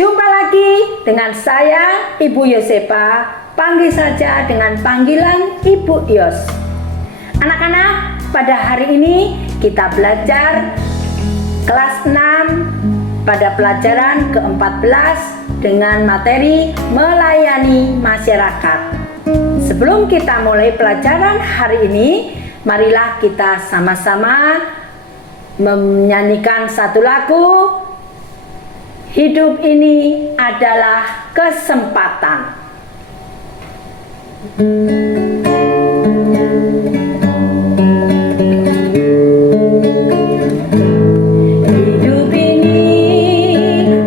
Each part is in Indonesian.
Jumpa lagi dengan saya, Ibu Yosepa. Panggil saja dengan panggilan Ibu Yos. Anak-anak, pada hari ini kita belajar kelas 6 pada pelajaran ke-14 dengan materi melayani masyarakat. Sebelum kita mulai pelajaran hari ini, marilah kita sama-sama menyanyikan satu lagu. Hidup ini adalah kesempatan. Hidup ini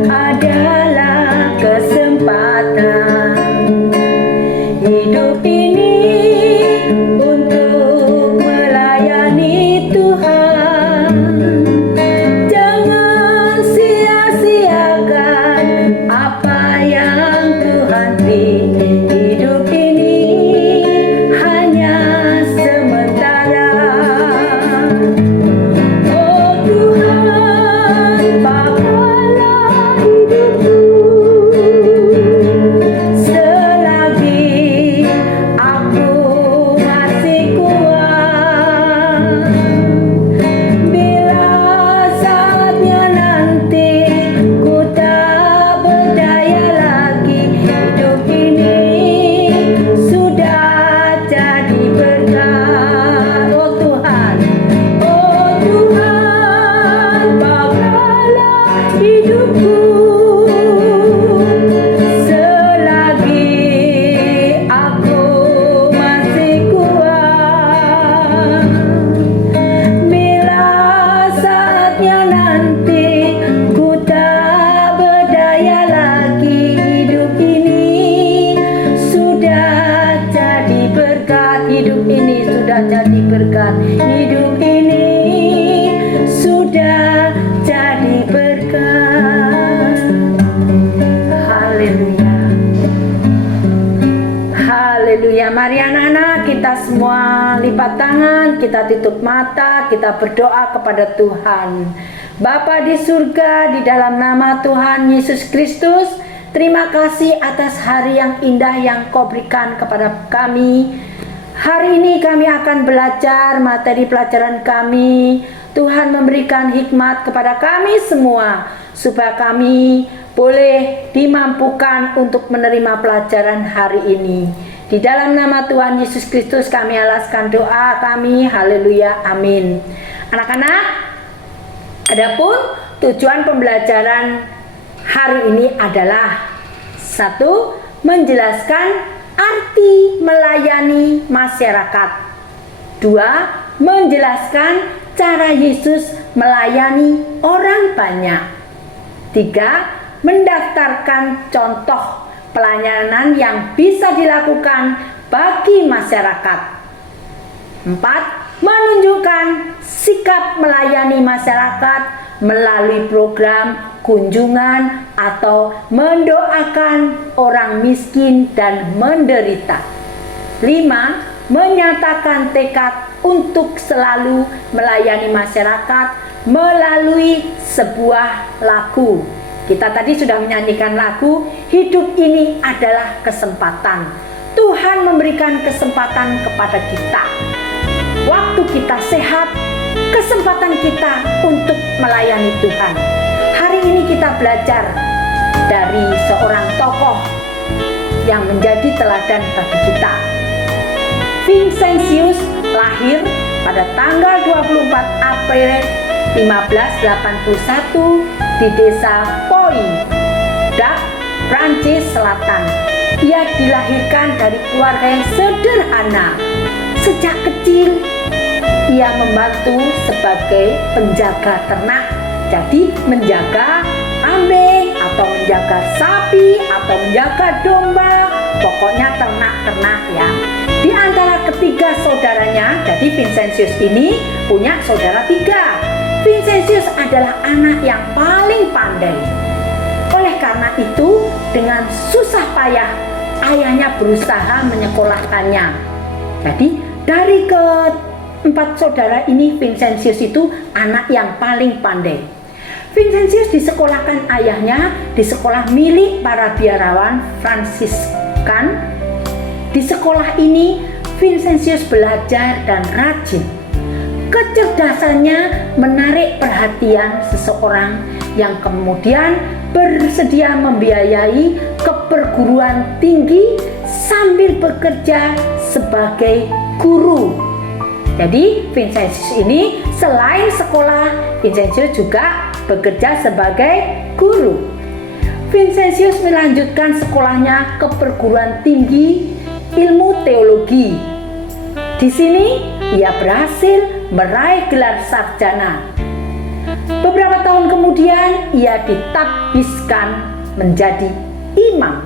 adalah kesempatan. Hidup ini untuk melayani Tuhan. Jangan sia-siakan apa yang Tuhan beri. Hidup ini hanya sementara. Oh Tuhan, pakailah hidupku selagi aku masih kuat. Bila saatnya nanti ku tak berdaya lagi, hidup ini sudah jadi berkat. Oh Tuhan, pakailah hidupku selagi aku masih kuat. Bila saatnya nanti ku tak berdaya lagi, hidup ini sudah jadi berkat. Hidup ini sudah jadi berkat. Hidup ini sudah jadi berkat. Haleluya. Haleluya. Mari anak-anak, kita semua lipat tangan, kita tutup mata, kita berdoa kepada Tuhan. Bapa di surga, di dalam nama Tuhan Yesus Kristus, terima kasih atas hari yang indah yang Kau berikan kepada kami. Hari ini kami akan belajar materi pelajaran kami. Tuhan memberikan hikmat kepada kami semua, supaya kami boleh dimampukan untuk menerima pelajaran hari ini. Di dalam nama Tuhan Yesus Kristus kami alaskan doa kami. Haleluya, amin. Anak-anak, adapun tujuan pembelajaran hari ini adalah: 1. Menjelaskan arti melayani masyarakat. 2. Menjelaskan cara Yesus melayani orang banyak. 3. Mendaftarkan contoh pelayanan yang bisa dilakukan bagi masyarakat. 4. Menunjukkan sikap melayani masyarakat melalui program kunjungan atau mendoakan orang miskin dan menderita. 5. Menyatakan tekad untuk selalu melayani masyarakat melalui sebuah lagu. Kita tadi sudah menyanyikan lagu Hidup Ini Adalah Kesempatan. Tuhan memberikan kesempatan kepada kita. Waktu kita sehat, kesempatan kita untuk melayani Tuhan. Hari ini kita belajar dari seorang tokoh yang menjadi teladan bagi kita. Vincentius lahir pada tanggal 24 April 1581 di desa Pays, Prancis Selatan. Ia dilahirkan dari keluarga yang sederhana. Sejak kecil ia membantu sebagai penjaga ternak. Jadi menjaga kambing atau menjaga sapi atau menjaga domba, pokoknya ternak-ternak ya. Di antara ketiga saudaranya, jadi Vincentius ini punya saudara 3. Vincentius adalah anak yang paling pandai. Oleh karena itu, dengan susah payah ayahnya berusaha menyekolahkannya. Jadi dari keempat saudara ini, Vincentius itu anak yang paling pandai. Vincentius disekolahkan ayahnya di sekolah milik para biarawan Fransiskan. Di sekolah ini Vincentius belajar dan rajin. Kecerdasannya menarik perhatian seseorang yang kemudian bersedia membiayai keperguruan tinggi sambil bekerja sebagai guru. Jadi Vincentius ini selain sekolah, Vincentius juga bekerja sebagai guru. Vincentius melanjutkan sekolahnya ke perguruan tinggi ilmu teologi. Di sini ia berhasil meraih gelar sarjana. Beberapa tahun kemudian ia ditabiskan menjadi imam.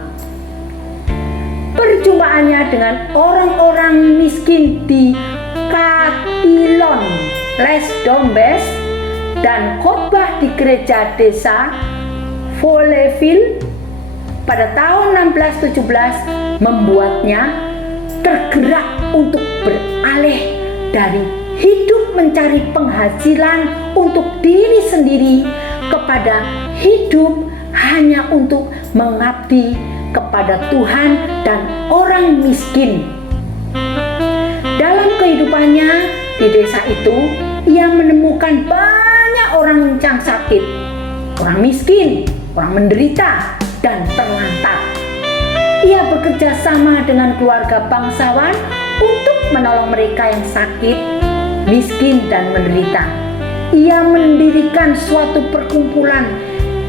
Perjumpaannya dengan orang-orang miskin di Chatillon les Dombes dan khotbah di gereja desa Folleville pada tahun 1617 membuatnya tergerak untuk beralih dari hidup mencari penghasilan untuk diri sendiri kepada hidup hanya untuk mengabdi kepada Tuhan dan orang miskin. Dalam kehidupannya di desa itu, ia menemukan banyak orang yang sakit, orang miskin, orang menderita, dan terlantar. Ia bekerja sama dengan keluarga bangsawan untuk menolong mereka yang sakit, miskin, dan menderita. Ia mendirikan suatu perkumpulan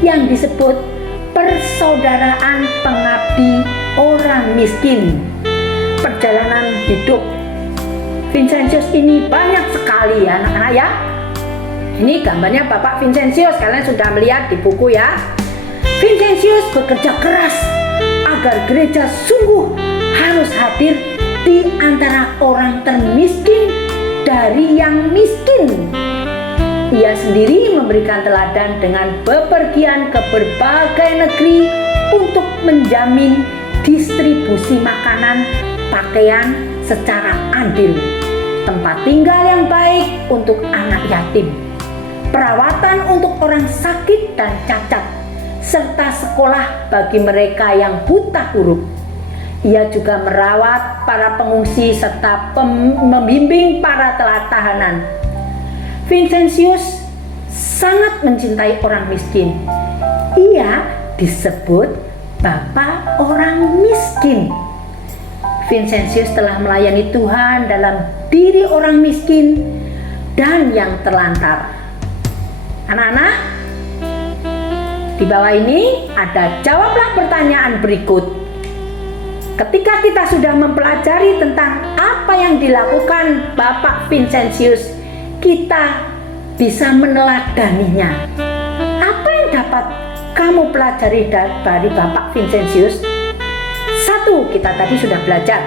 yang disebut Persaudaraan Pengabdi Orang Miskin. Perjalanan hidup Vincentius ini banyak sekali ya anak-anak ya. Ini gambarnya Bapak Vincentius, kalian sudah melihat di buku ya. Vincentius bekerja keras agar gereja sungguh harus hadir di antara orang termiskin dari yang miskin. Ia sendiri memberikan teladan dengan bepergian ke berbagai negeri untuk menjamin distribusi makanan, pakaian secara adil, tempat tinggal yang baik untuk anak yatim, perawatan untuk orang sakit dan cacat, serta sekolah bagi mereka yang buta huruf. Ia juga merawat para pengungsi serta membimbing para tahanan. Vincentius sangat mencintai orang miskin. Ia disebut Bapak Orang Miskin. Vincentius telah melayani Tuhan dalam diri orang miskin dan yang terlantar. Anak-anak, di bawah ini ada jawablah pertanyaan berikut. Ketika kita sudah mempelajari tentang apa yang dilakukan Bapak Vincentius, kita bisa meneladaninya. Apa yang dapat kamu pelajari dari Bapak Vincentius? Satu, kita tadi sudah belajar.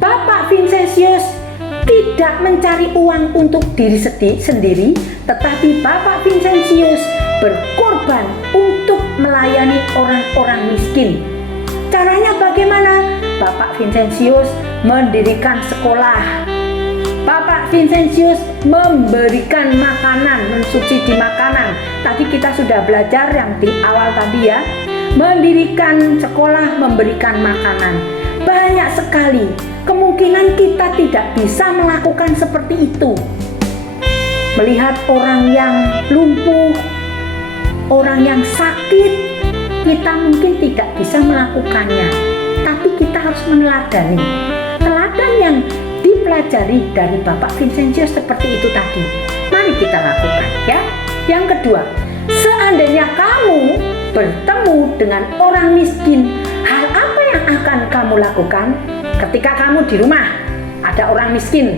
Bapak Vincentius tidak mencari uang untuk diri sendiri, tetapi Bapak Vincentius berkorban untuk melayani orang-orang miskin. Caranya bagaimana? Bapak Vincentius mendirikan sekolah. Bapak Vincentius memberikan makanan, mensubsidi makanan. Tadi kita sudah belajar yang di awal tadi ya. Mendirikan sekolah, memberikan makanan. Banyak sekali. Kemungkinan kita tidak bisa melakukan seperti itu. Melihat orang yang lumpuh, orang yang sakit, kita mungkin tidak bisa melakukannya. Tapi kita harus meneladani. Teladan yang dipelajari dari Bapak Vincentius seperti itu tadi. Mari kita lakukan ya. Yang kedua, seandainya kamu bertemu dengan orang miskin, hal apa yang akan kamu lakukan? Ketika kamu di rumah ada orang miskin,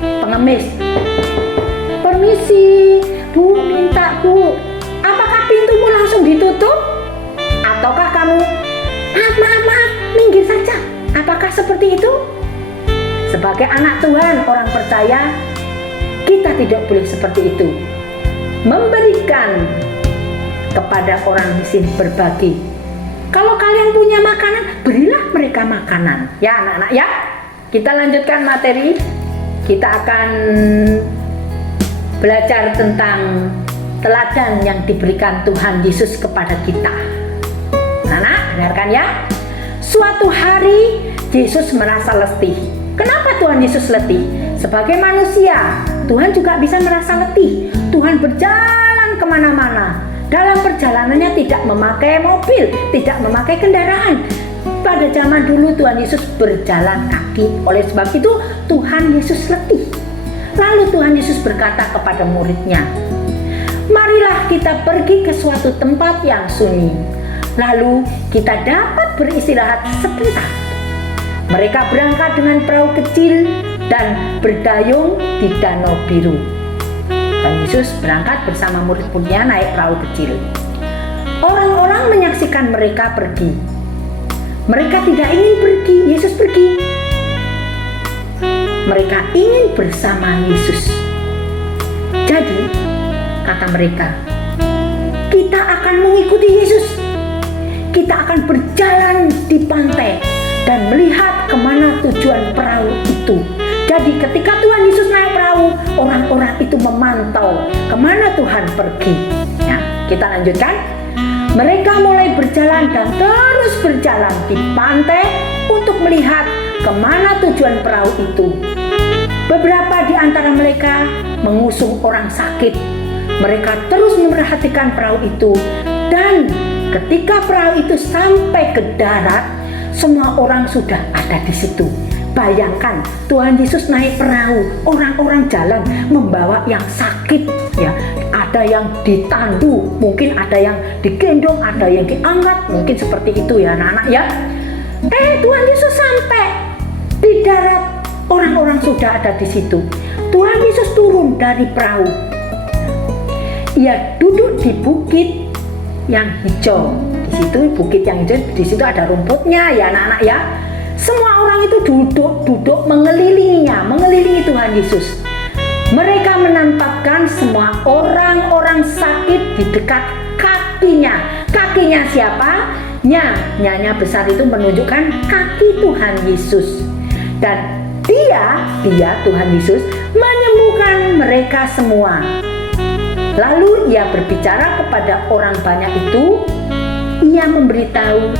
pengemis, permisi Bu, minta Bu, apakah pintumu langsung ditutup? Ataukah kamu maaf, minggir saja? Apakah seperti itu? Sebagai anak Tuhan, orang percaya, kita tidak boleh seperti itu. Memberikan kepada orang miskin, berbagi. Kalau kalian punya makanan, berilah mereka makanan. Ya anak-anak ya. Kita lanjutkan materi. Kita akan belajar tentang teladan yang diberikan Tuhan Yesus kepada kita. Anak, dengarkan ya. Suatu hari Yesus merasa letih. Kenapa Tuhan Yesus letih? Sebagai manusia, Tuhan juga bisa merasa letih. Tuhan berjalan kemana-mana. Dalam perjalanannya tidak memakai mobil, tidak memakai kendaraan. Pada zaman dulu Tuhan Yesus berjalan kaki. Oleh sebab itu Tuhan Yesus letih. Lalu Tuhan Yesus berkata kepada muridnya, "Marilah kita pergi ke suatu tempat yang sunyi. Lalu kita dapat beristirahat sebentar." Mereka berangkat dengan perahu kecil dan berdayung di Danau Biru. Tuhan Yesus berangkat bersama murid-muridnya naik perahu kecil. Orang-orang menyaksikan mereka pergi. Mereka tidak ingin pergi, Yesus pergi. Mereka ingin bersama Yesus. Jadi, kata mereka, kita akan mengikuti Yesus. Kita akan berjalan di pantai dan melihat kemana tujuan perahu itu. Jadi ketika Tuhan Yesus naik perahu, orang-orang itu memantau kemana Tuhan pergi. Ya, kita lanjutkan. Mereka mulai berjalan dan terus berjalan di pantai untuk melihat kemana tujuan perahu itu. Beberapa di antara mereka mengusung orang sakit. Mereka terus memerhatikan perahu itu, dan ketika perahu itu sampai ke darat, semua orang sudah ada di situ. Bayangkan, Tuhan Yesus naik perahu, orang-orang jalan membawa yang sakit, ya. Ada yang ditandu, mungkin ada yang digendong, ada yang diangkat, mungkin seperti itu ya anak-anak ya. Tuhan Yesus sampai di darat, orang-orang sudah ada di situ. Tuhan Yesus turun dari perahu. Ia duduk di bukit yang hijau. Di situ bukit yang hijau, di situ ada rumputnya ya anak-anak ya. Semua orang itu duduk mengelilinginya, mengelilingi Tuhan Yesus. Mereka menampakkan semua orang-orang sakit di dekat kakinya. Kakinya siapa? Nyanya besar itu menunjukkan kaki Tuhan Yesus. Dan dia Tuhan Yesus menyembuhkan mereka semua. Lalu ia berbicara kepada orang banyak itu. Ia memberitahu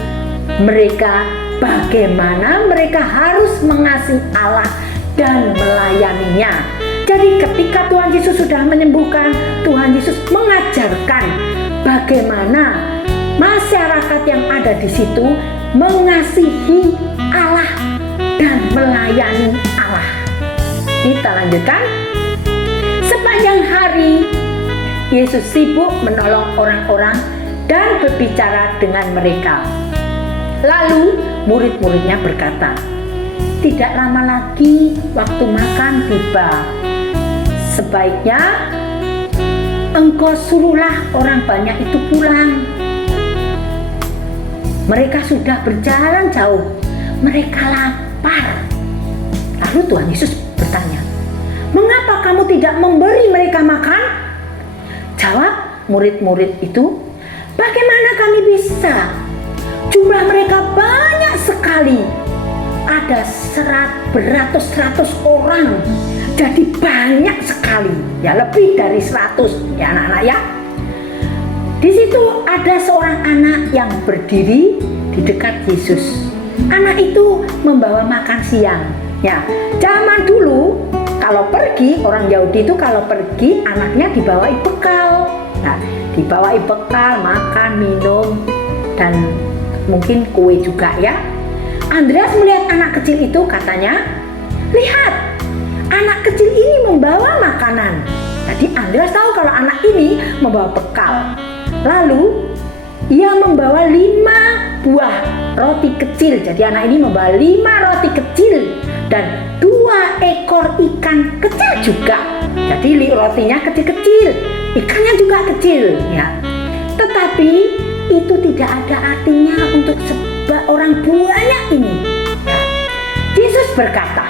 mereka bagaimana mereka harus mengasihi Allah dan melayaninya. Jadi ketika Tuhan Yesus sudah menyembuhkan, Tuhan Yesus mengajarkan bagaimana masyarakat yang ada di situ mengasihi Allah dan melayani Allah. Kita lanjutkan. Sepanjang hari Yesus sibuk menolong orang-orang dan berbicara dengan mereka. Lalu murid-muridnya berkata, "Tidak lama lagi waktu makan tiba. Sebaiknya engkau suruhlah orang banyak itu pulang. Mereka sudah berjalan jauh. Mereka lapar." Lalu Tuhan Yesus bertanya, "Mengapa kamu tidak memberi mereka makan?" Jawab murid-murid itu, "Bagaimana kami bisa? Jumlah mereka banyak sekali. Ada beratus-ratus orang. Jadi banyak sekali. Ya lebih dari 100 ya anak-anak ya." Di situ ada seorang anak yang berdiri di dekat Yesus. Anak itu membawa makan siang. Ya, zaman dulu kalau pergi, orang Yahudi itu kalau pergi anaknya dibawai bekal. Nah, dibawai bekal, makan, minum, dan mungkin kue juga ya. Andreas melihat anak kecil itu, katanya, "Lihat, anak kecil ini membawa makanan." Jadi Andreas tahu kalau anak ini membawa bekal. Lalu ia membawa 5 buah roti kecil. Jadi anak ini membawa 5 roti kecil dan 2 ekor ikan kecil juga. Jadi rotinya kecil-kecil, ikannya juga kecil ya. Tetapi itu tidak ada artinya untuk orang banyak ini. Yesus berkata,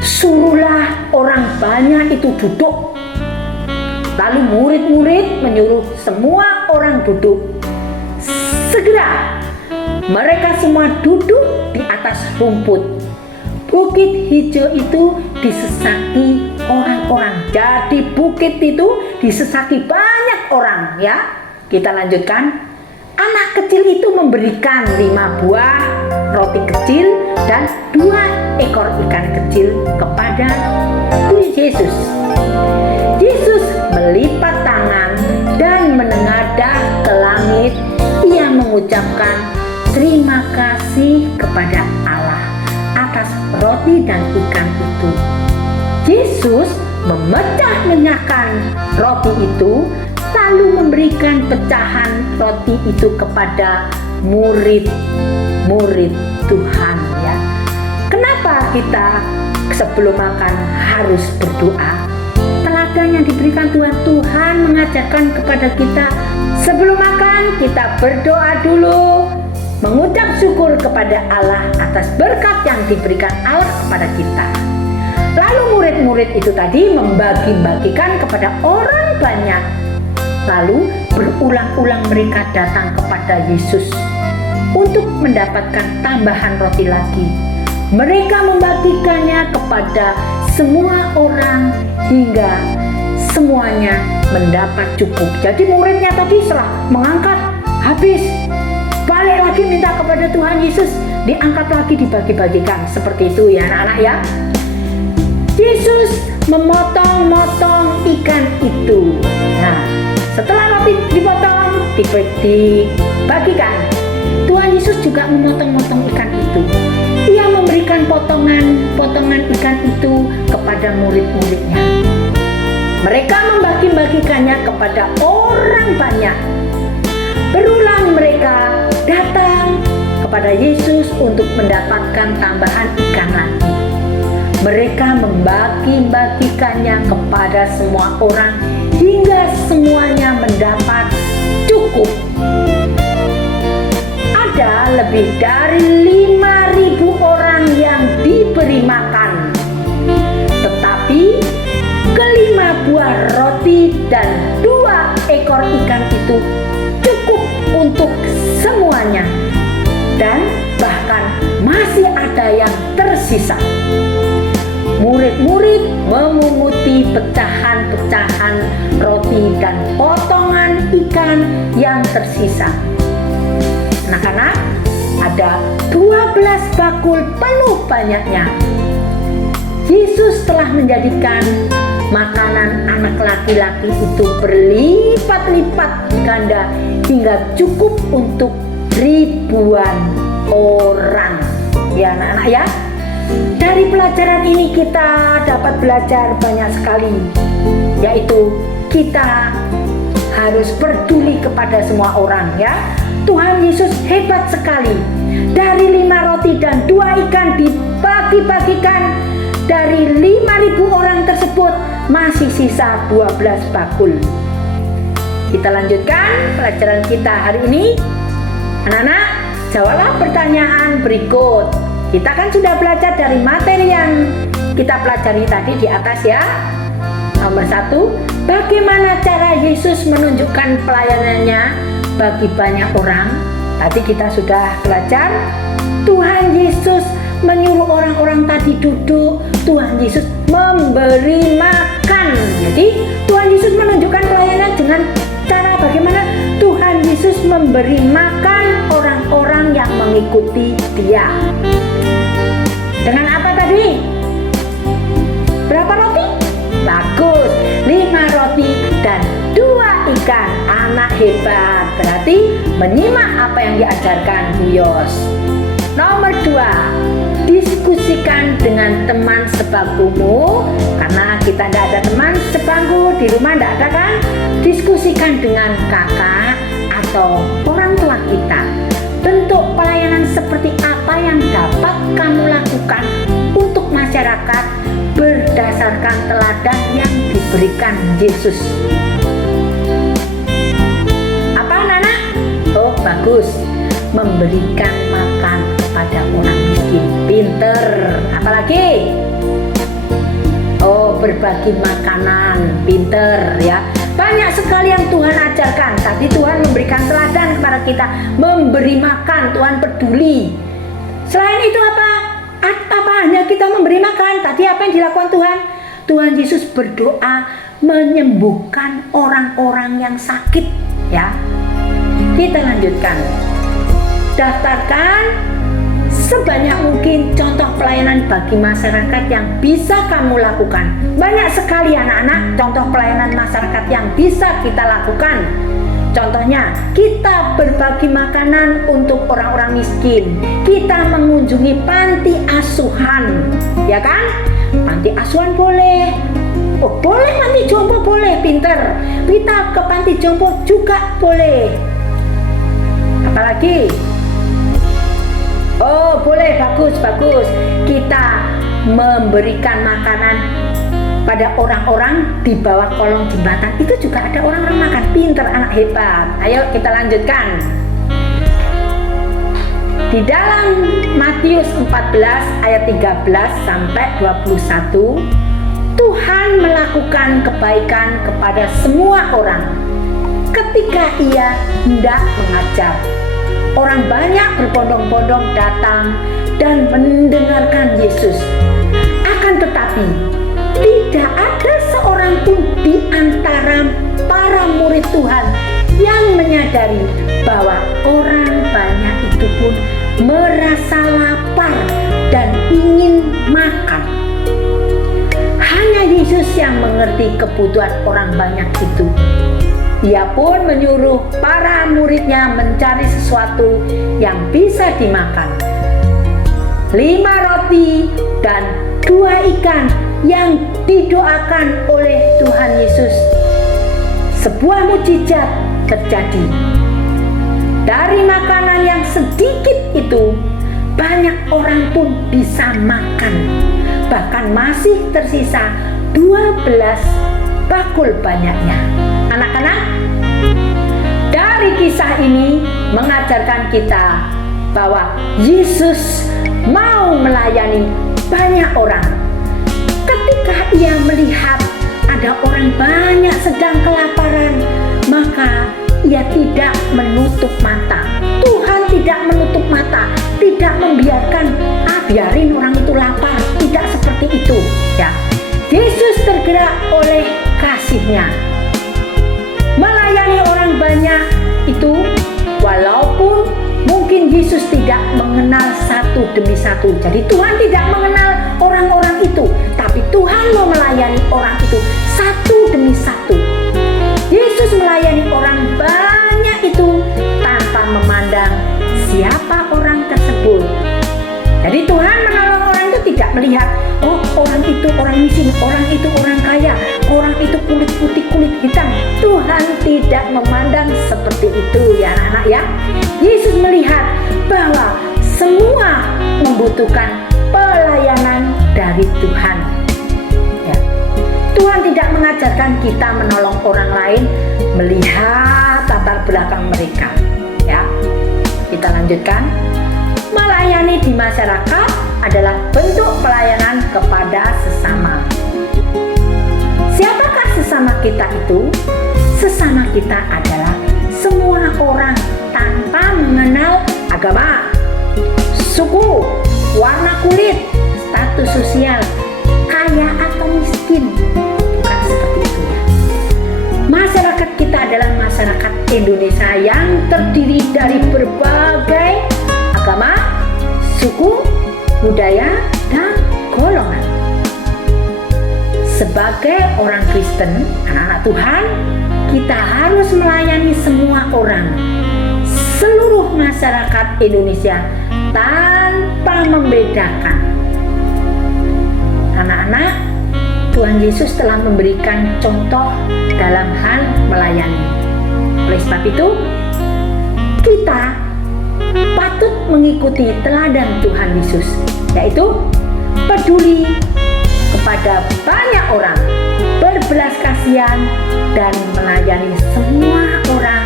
"Suruhlah orang banyak itu duduk." Lalu murid-murid menyuruh semua orang duduk. Segera mereka semua duduk di atas rumput. Bukit hijau itu disesaki orang-orang. Jadi bukit itu disesaki banyak orang ya. Kita lanjutkan. Anak kecil itu memberikan 5 buah roti kecil dan 2 ekor ikan kecil kepada Yesus. Yesus melipat tangan dan menengadah ke langit. Ia mengucapkan terima kasih kepada Allah atas roti dan ikan itu. Yesus memecah-mecahkan roti itu, lalu memberikan pecahan roti itu kepada murid-murid Tuhan ya. Kenapa kita sebelum makan harus berdoa? Teladan yang diberikan Tuhan mengajarkan kepada kita, sebelum makan kita berdoa dulu, mengucap syukur kepada Allah atas berkat yang diberikan Allah kepada kita. Lalu murid-murid itu tadi membagi-bagikan kepada orang banyak. Lalu berulang-ulang mereka datang kepada Yesus untuk mendapatkan tambahan roti lagi. Mereka membagikannya kepada semua orang hingga semuanya mendapat cukup. Jadi muridnya tadi setelah mengangkat habis, balik lagi minta kepada Tuhan Yesus, diangkat lagi dibagi-bagikan. Seperti itu ya anak-anak ya. Yesus memotong-motong ikan itu. Nah, setelah roti dipotong, dibagikan, Tuhan Yesus juga memotong-motong ikan itu. Ia memberikan potongan-potongan ikan itu kepada murid-muridnya. Mereka membagi-bagikannya kepada orang banyak. Berulang mereka datang kepada Yesus untuk mendapatkan tambahan ikan lagi. Mereka membagi-bagikannya kepada semua orang hingga semuanya mendapat cukup. Ada lebih dari 5.000 orang yang diberi makan. Tetapi kelima buah roti dan 2 ekor ikan itu cukup untuk semuanya. Dan bahkan masih ada yang tersisa. Murid-murid memunguti pecahan-pecahan roti dan potongan ikan yang tersisa. Anak-anak, ada 12 bakul penuh banyaknya. Yesus telah menjadikan makanan anak laki-laki itu berlipat-lipat ganda hingga cukup untuk ribuan orang. Ya anak-anak ya. Dari pelajaran ini kita dapat belajar banyak sekali, yaitu kita harus peduli kepada semua orang ya. Tuhan Yesus hebat sekali. Dari 5 roti dan 2 ikan dibagi-bagikan, dari 5.000 orang tersebut masih sisa 12 bakul. Kita lanjutkan pelajaran kita hari ini. Anak-anak, jawablah pertanyaan berikut. Kita kan sudah belajar dari materi yang kita pelajari tadi di atas ya. Nomor 1, bagaimana cara Yesus menunjukkan pelayanannya bagi banyak orang? Tadi kita sudah belajar. Tuhan Yesus menyuruh orang-orang tadi duduk. Tuhan Yesus memberi makan. Jadi Tuhan Yesus menunjukkan pelayanan dengan cara bagaimana Tuhan Yesus memberi makan orang-orang yang mengikuti Dia. Dengan apa tadi? Berapa roti? Bagus, 5 roti dan 2 ikan. Anak hebat, berarti menyimak apa yang diajarkan Bu Yos. Nomor 2, diskusikan dengan teman sebangkumu. Karena kita tidak ada teman sebangku, di rumah tidak ada kan? Diskusikan dengan kakak atau orang tua kita. Bentuk pelayanan seperti apa yang dapat kamu lakukan untuk masyarakat berdasarkan teladan yang diberikan Yesus. Apa anak-anak? Oh bagus, memberikan makan kepada orang miskin. Pinter. Apalagi? Oh berbagi makanan. Pinter ya. Banyak sekali yang Tuhan ajarkan. Tadi Tuhan memberikan teladan kepada kita, memberi makan. Tuhan peduli. Selain itu apa hanya kita memberi makan? Tadi apa yang dilakukan Tuhan? Tuhan Yesus berdoa menyembuhkan orang-orang yang sakit, ya. Kita lanjutkan. Daftarkan sebanyak mungkin contoh pelayanan bagi masyarakat yang bisa kamu lakukan. Banyak sekali anak-anak contoh pelayanan masyarakat yang bisa kita lakukan. Contohnya, kita berbagi makanan untuk orang-orang miskin. Kita mengunjungi panti asuhan, ya kan? Panti asuhan boleh. Oh, boleh panti jompo boleh, pinter. Kita ke panti jompo juga boleh. Apalagi? Oh, boleh, bagus. Kita memberikan makanan pada orang-orang di bawah kolong jembatan. Itu juga ada orang-orang makan. Pinter, anak hebat. Ayo kita lanjutkan. Di dalam Matius 14 ayat 13 sampai 21, Tuhan melakukan kebaikan kepada semua orang ketika ia hendak mengajar. Orang banyak berbondong-bondong datang dan mendengarkan Yesus. Akan tetapi tidak ada seorang pun di antara para murid Tuhan yang menyadari bahwa orang banyak itu pun merasa lapar dan ingin makan. Hanya Yesus yang mengerti kebutuhan orang banyak itu. Ia pun menyuruh para muridnya mencari sesuatu yang bisa dimakan. 5 roti dan 2 ikan yang didoakan oleh Tuhan Yesus. Sebuah mukjizat terjadi. Dari makanan yang sedikit itu, banyak orang pun bisa makan. Bahkan masih tersisa 12 bakul banyaknya. Anak-anak, dari kisah ini mengajarkan kita bahwa Yesus mau melayani banyak orang. Ketika ia melihat ada orang banyak sedang kelaparan, maka ia tidak menutup mata. Tuhan tidak menutup mata, tidak membiarkan biarin orang itu lapar, tidak seperti itu, ya. Yesus tergerak oleh kasih-Nya melayani orang banyak itu, walaupun mungkin Yesus tidak mengenal satu demi satu. Jadi Tuhan tidak mengenal orang-orang itu, tapi Tuhan mau melayani orang itu satu demi satu. Yesus melayani orang banyak itu tanpa memandang siapa orang tersebut. Jadi Tuhan menolong orang itu tidak melihat, oh orang itu orang miskin, orang itu orang kaya, orang itu kulit putih, kulit hitam. Tuhan tidak memandang seperti itu, ya anak-anak, ya. Yesus melihat bahwa semua membutuhkan pelayanan dari Tuhan, ya. Tuhan tidak mengajarkan kita menolong orang lain melihat latar belakang mereka, ya. Kita lanjutkan. Melayani di masyarakat adalah bentuk pelayanan kepada sesama. Siapakah sesama kita itu? Sesama kita adalah semua orang tanpa mengenal agama, suku, warna kulit, status sosial, kaya atau miskin. Bukan seperti itu, ya. Masyarakat kita adalah masyarakat Indonesia yang terdiri dari berbagai agama, suku, budaya, dan golongan. Sebagai orang Kristen, anak-anak Tuhan, kita harus melayani semua orang, seluruh masyarakat Indonesia tanpa membedakan. Anak-anak, Tuhan Yesus telah memberikan contoh dalam hal melayani. Oleh sebab itu, kita patut mengikuti teladan Tuhan Yesus, yaitu peduli kepada banyak orang, berbelas kasihan, dan melayani semua orang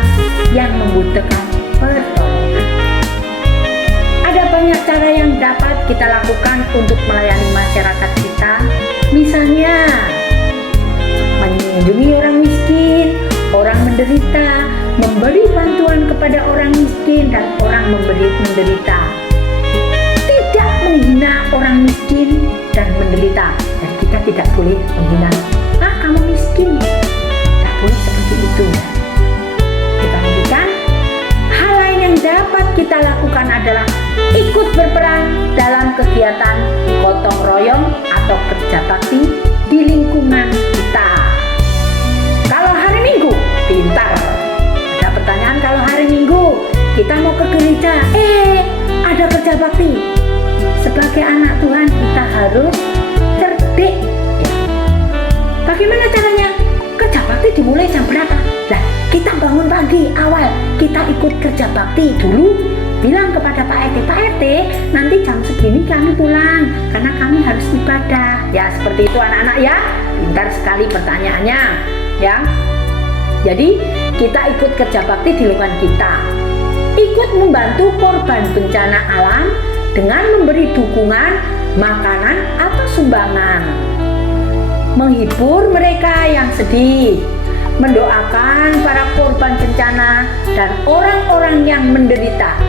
yang membutuhkan pertolongan. Ada banyak cara yang dapat kita lakukan untuk melayani masyarakat kita. Misalnya, mengunjungi orang miskin, orang menderita, memberi bantuan kepada orang miskin dan orang menderita. Tidak menghina orang miskin dan menderita. Dan kita tidak boleh menghina, kamu miskin, kita lakukan adalah ikut berperan dalam kegiatan gotong royong atau kerja bakti di lingkungan kita. Kalau hari Minggu, pintar. Ada pertanyaan, kalau hari Minggu kita mau ke gereja, ada kerja bakti. Sebagai anak Tuhan kita harus cerdik. Bagaimana caranya? Kerja bakti dimulai jam berapa? Nah, kita bangun pagi awal, kita ikut kerja bakti dulu, bilang kepada Pak RT, nanti jam segini kami pulang karena kami harus ibadah. Ya, seperti itu anak-anak ya. Pintar sekali pertanyaannya ya. Jadi kita ikut kerja bakti di lingkungan kita, ikut membantu korban bencana alam dengan memberi dukungan, makanan atau sumbangan, menghibur mereka yang sedih, mendoakan para korban bencana dan orang-orang yang menderita,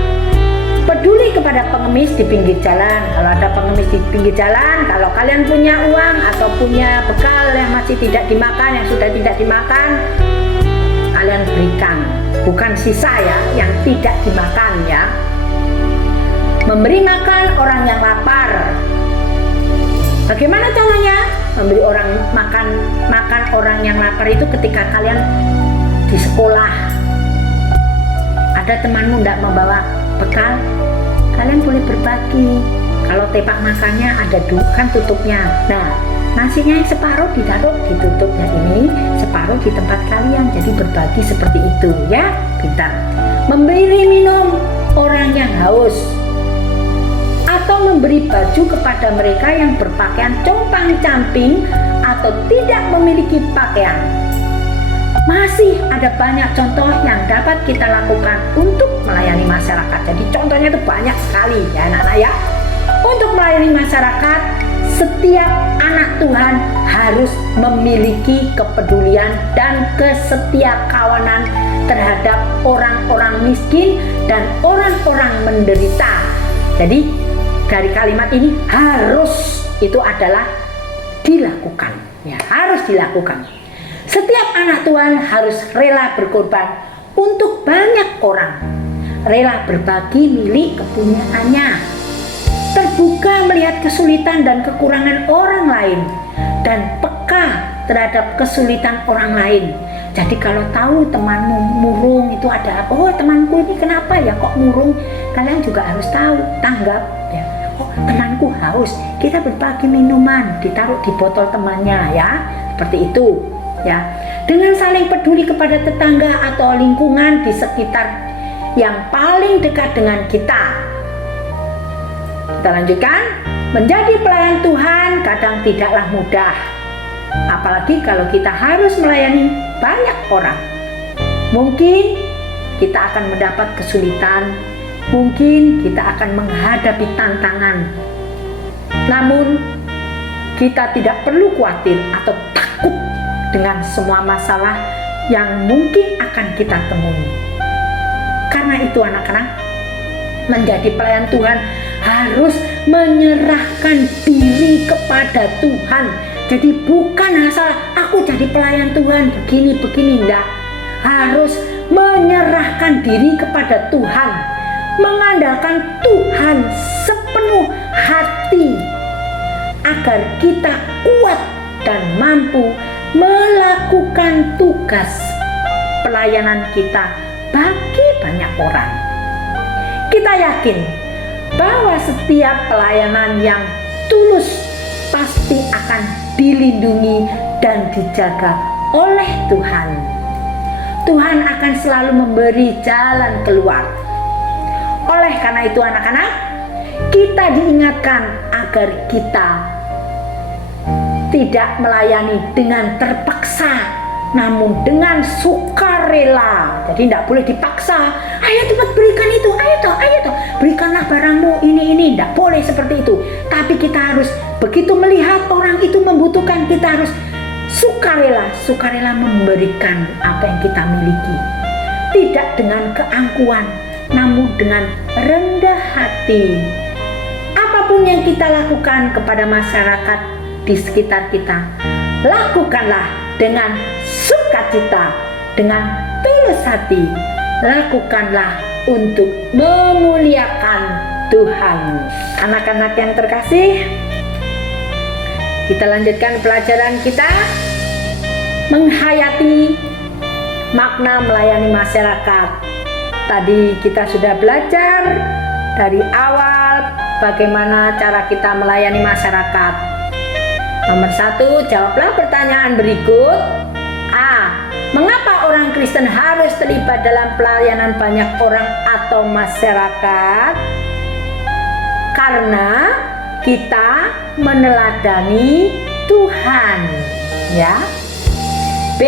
peduli kepada pengemis di pinggir jalan. Kalau ada pengemis di pinggir jalan, kalau kalian punya uang atau punya bekal yang masih tidak dimakan, yang sudah tidak dimakan, kalian berikan, bukan sisa ya, yang tidak dimakan ya. Memberi makan orang yang lapar. Bagaimana caranya? Memberi orang makan orang yang lapar itu ketika kalian di sekolah, ada temanmu tidak membawa bekal, kalian boleh berbagi. Kalau tepak makannya ada kan tutupnya. Nah, nasinya yang separuh ditaruh di tutupnya ini, separuh di tempat kalian. Jadi berbagi seperti itu ya, pintar. Memberi minum orang yang haus, atau memberi baju kepada mereka yang berpakaian compang-camping atau tidak memiliki pakaian. Masih ada banyak contoh yang dapat kita lakukan untuk melayani masyarakat. Jadi contohnya itu banyak sekali ya anak-anak ya. Untuk melayani masyarakat, setiap anak Tuhan harus memiliki kepedulian dan kesetiakawanan terhadap orang-orang miskin dan orang-orang menderita. Jadi dari kalimat ini harus itu adalah dilakukan ya, harus dilakukan. Setiap anak Tuhan harus rela berkorban untuk banyak orang, rela berbagi milik kepunyaannya, terbuka melihat kesulitan dan kekurangan orang lain, dan peka terhadap kesulitan orang lain. Jadi kalau tahu temanmu murung itu ada apa, oh temanku ini kenapa ya kok murung, kalian juga harus tahu, tanggap ya. Oh temanku haus, kita berbagi minuman, ditaruh di botol temannya ya, seperti itu ya. Dengan saling peduli kepada tetangga atau lingkungan di sekitar yang paling dekat dengan kita. Kita lanjutkan. Menjadi pelayan Tuhan kadang tidaklah mudah, apalagi kalau kita harus melayani banyak orang. Mungkin kita akan mendapat kesulitan, mungkin kita akan menghadapi tantangan. Namun kita tidak perlu khawatir atau takut dengan semua masalah yang mungkin akan kita temui. Karena itu anak-anak, menjadi pelayan Tuhan harus menyerahkan diri kepada Tuhan. Jadi bukan asal aku jadi pelayan Tuhan begini-begini, enggak. Harus menyerahkan diri kepada Tuhan, mengandalkan Tuhan sepenuh hati agar kita kuat dan mampu melakukan tugas pelayanan kita bagi banyak orang. Kita yakin bahwa setiap pelayanan yang tulus pasti akan dilindungi dan dijaga oleh Tuhan. Tuhan akan selalu memberi jalan keluar. Oleh karena itu anak-anak, kita diingatkan agar kita tidak melayani dengan terpaksa, namun dengan sukarela. Jadi tidak boleh dipaksa. Ayo cepat berikan itu, ayo toh, berikanlah barangmu ini, tidak boleh seperti itu. Tapi kita harus begitu melihat orang itu membutuhkan, kita harus sukarela memberikan apa yang kita miliki. Tidak dengan keangkuhan, namun dengan rendah hati. Apapun yang kita lakukan kepada masyarakat di sekitar kita, lakukanlah dengan sukacita, dengan tulus hati. Lakukanlah untuk memuliakan Tuhan. Anak-anak yang terkasih, kita lanjutkan pelajaran kita menghayati makna melayani masyarakat. Tadi kita sudah belajar dari awal bagaimana cara kita melayani masyarakat. Nomor 1, jawablah pertanyaan berikut. A. Mengapa orang Kristen harus terlibat dalam pelayanan banyak orang atau masyarakat? Karena kita meneladani Tuhan, ya. B.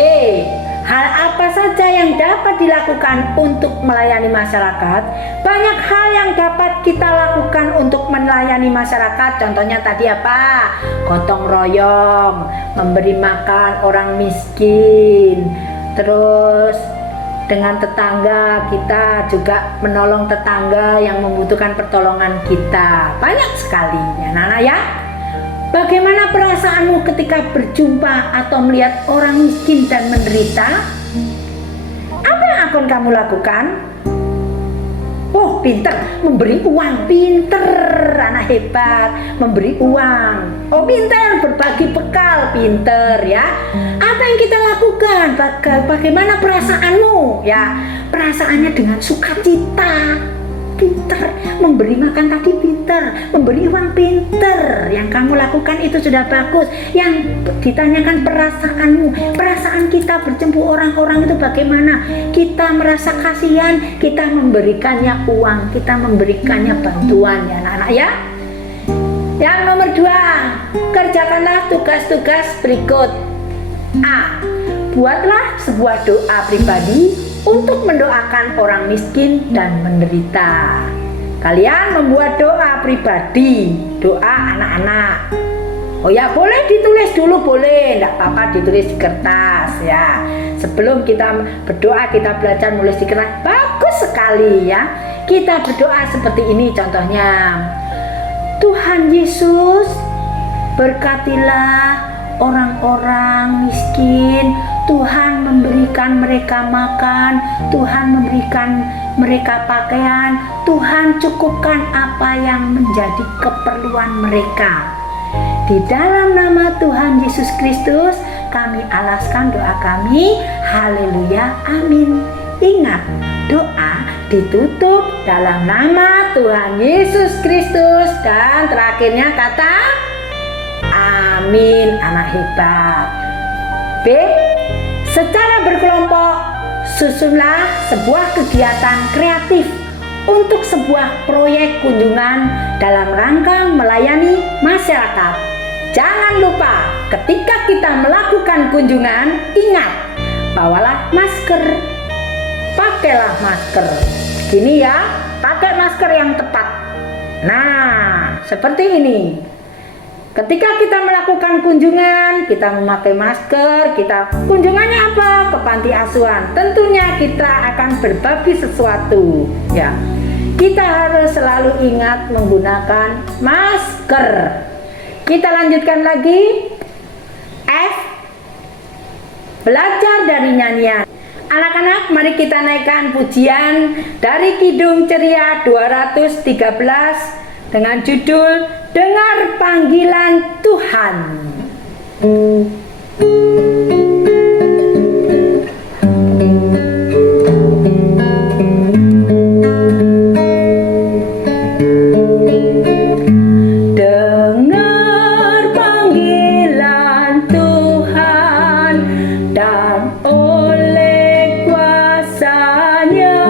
Hal apa saja yang dapat dilakukan untuk melayani masyarakat? Banyak hal yang dapat kita lakukan untuk melayani masyarakat. Contohnya tadi apa? Gotong royong, memberi makan orang miskin. Terus dengan tetangga kita juga menolong tetangga yang membutuhkan pertolongan kita. Banyak sekali ya, Nana ya. Bagaimana perasaanmu ketika berjumpa atau melihat orang miskin dan menderita? Apa yang akan kamu lakukan? Oh, pinter, memberi uang, pinter, anak hebat, memberi uang. Oh, pinter, berbagi bekal, pinter ya. Apa yang kita lakukan? Bagaimana perasaanmu? Ya, perasaannya dengan sukacita. Pinter, memberi makan tadi pinter, memberi uang pinter. Yang kamu lakukan itu sudah bagus. Yang ditanyakan perasaanmu, perasaan kita berjumpa orang-orang itu bagaimana? Kita merasa kasihan, kita memberikannya uang, kita memberikannya bantuan ya anak-anak ya. Yang nomor 2, kerjakanlah tugas-tugas berikut. A. Buatlah sebuah doa pribadi untuk mendoakan orang miskin dan menderita. Kalian membuat doa pribadi, doa anak-anak. Oh ya, boleh ditulis dulu, boleh, enggak apa-apa ditulis di kertas ya. Sebelum kita berdoa, kita belajar nulis di kertas. Bagus sekali ya. Kita berdoa seperti ini contohnya. Tuhan Yesus, berkatilah orang-orang miskin. Tuhan memberikan mereka makan, Tuhan memberikan mereka pakaian, Tuhan cukupkan apa yang menjadi keperluan mereka. Di dalam nama Tuhan Yesus Kristus, kami alaskan doa kami. Haleluya, amin. Ingat, doa ditutup dalam nama Tuhan Yesus Kristus, dan terakhirnya kata amin, anak hebat. B. Secara berkelompok, susunlah sebuah kegiatan kreatif untuk sebuah proyek kunjungan dalam rangka melayani masyarakat. Jangan lupa, ketika kita melakukan kunjungan, ingat, bawalah masker, pakailah masker. Gini ya, pakai masker yang tepat. Nah, seperti ini. Ketika kita melakukan kunjungan, kita memakai masker, kita kunjungannya apa? Ke panti asuhan. Tentunya kita akan berbagi sesuatu, ya. Kita harus selalu ingat menggunakan masker. Kita lanjutkan lagi. F. Belajar dari nyanyian. Anak-anak, mari kita naikkan pujian dari Kidung Ceria 213 dengan judul Dengar Panggilan Tuhan. Dengar panggilan Tuhan, dan oleh kuasa-Nya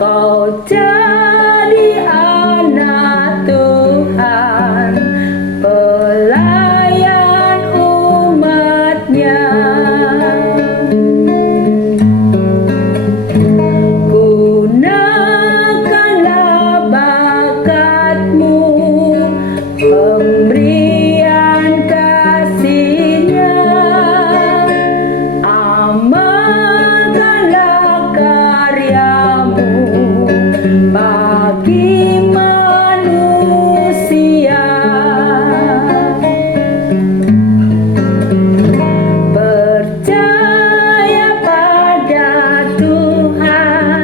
kau jadi anak Tuhan, pelayan umat-Nya. Gunakanlah bakatmu, pemberian kasih-Nya, amalkanlah karyamu bagi manusia. Percaya pada Tuhan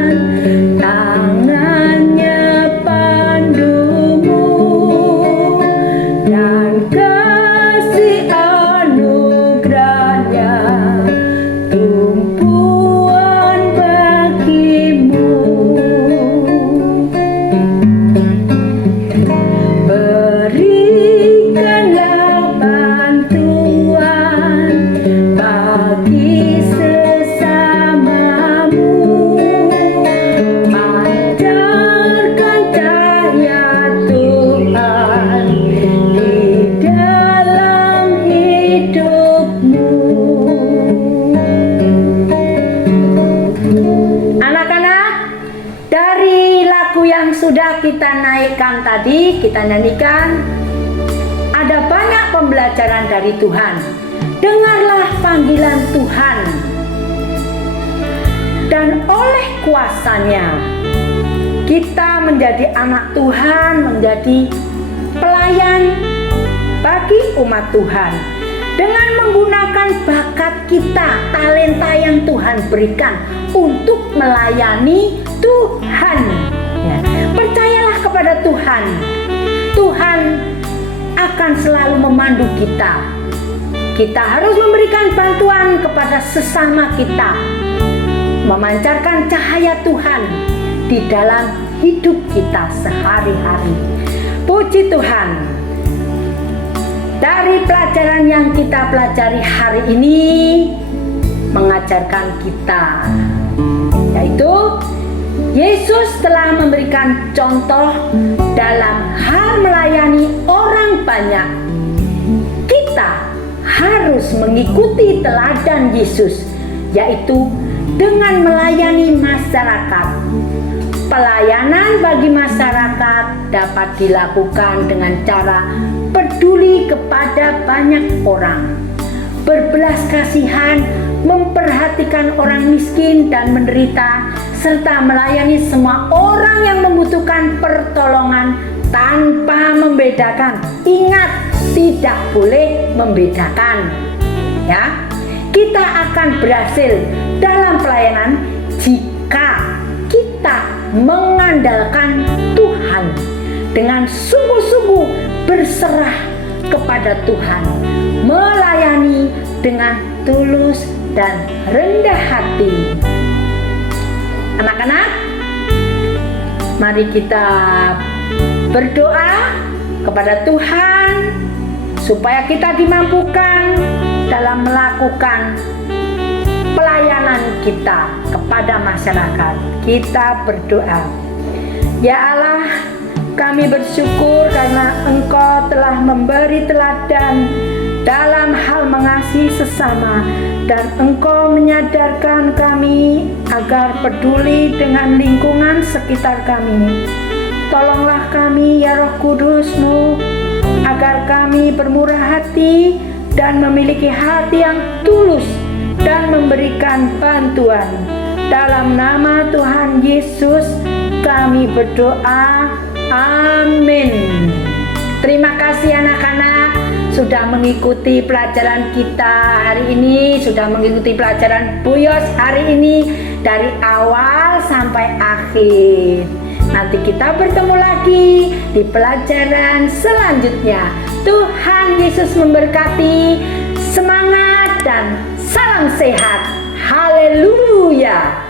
lagu yang sudah kita naikkan tadi, kita nyanyikan, ada banyak pembelajaran dari Tuhan. Dengarlah panggilan Tuhan, dan oleh kuasanya kita menjadi anak Tuhan, menjadi pelayan bagi umat Tuhan dengan menggunakan bakat kita, talenta yang Tuhan berikan untuk melayani Tuhan. Ya, percayalah kepada Tuhan. Tuhan akan selalu memandu kita. Kita harus memberikan bantuan kepada sesama kita, memancarkan cahaya Tuhan di dalam hidup kita sehari-hari. Puji Tuhan. Dari pelajaran yang kita pelajari hari ini mengajarkan kita, yaitu Yesus telah memberikan contoh dalam hal melayani orang banyak. Kita harus mengikuti teladan Yesus, yaitu dengan melayani masyarakat. Pelayanan bagi masyarakat dapat dilakukan dengan cara peduli kepada banyak orang, berbelas kasihan, memperhatikan orang miskin dan menderita, serta melayani semua orang yang membutuhkan pertolongan tanpa membedakan. Ingat, tidak boleh membedakan. Ya, kita akan berhasil dalam pelayanan jika kita mengandalkan Tuhan dengan sungguh-sungguh berserah kepada Tuhan, melayani dengan tulus dan rendah hati. Anak-anak, mari kita berdoa kepada Tuhan supaya kita dimampukan dalam melakukan pelayanan kita kepada masyarakat. Kita berdoa. Ya Allah, kami bersyukur karena Engkau telah memberi teladan dalam hal mengasihi sesama, dan Engkau menyadarkan kami agar peduli dengan lingkungan sekitar kami. Tolonglah kami ya Roh Kudus-Mu, agar kami bermurah hati dan memiliki hati yang tulus dan memberikan bantuan. Dalam nama Tuhan Yesus kami berdoa. Amin. Terima kasih anak-anak sudah mengikuti pelajaran kita hari ini, sudah mengikuti pelajaran Buyos hari ini dari awal sampai akhir. Nanti kita bertemu lagi di pelajaran selanjutnya. Tuhan Yesus memberkati. Semangat dan salam sehat. Haleluya.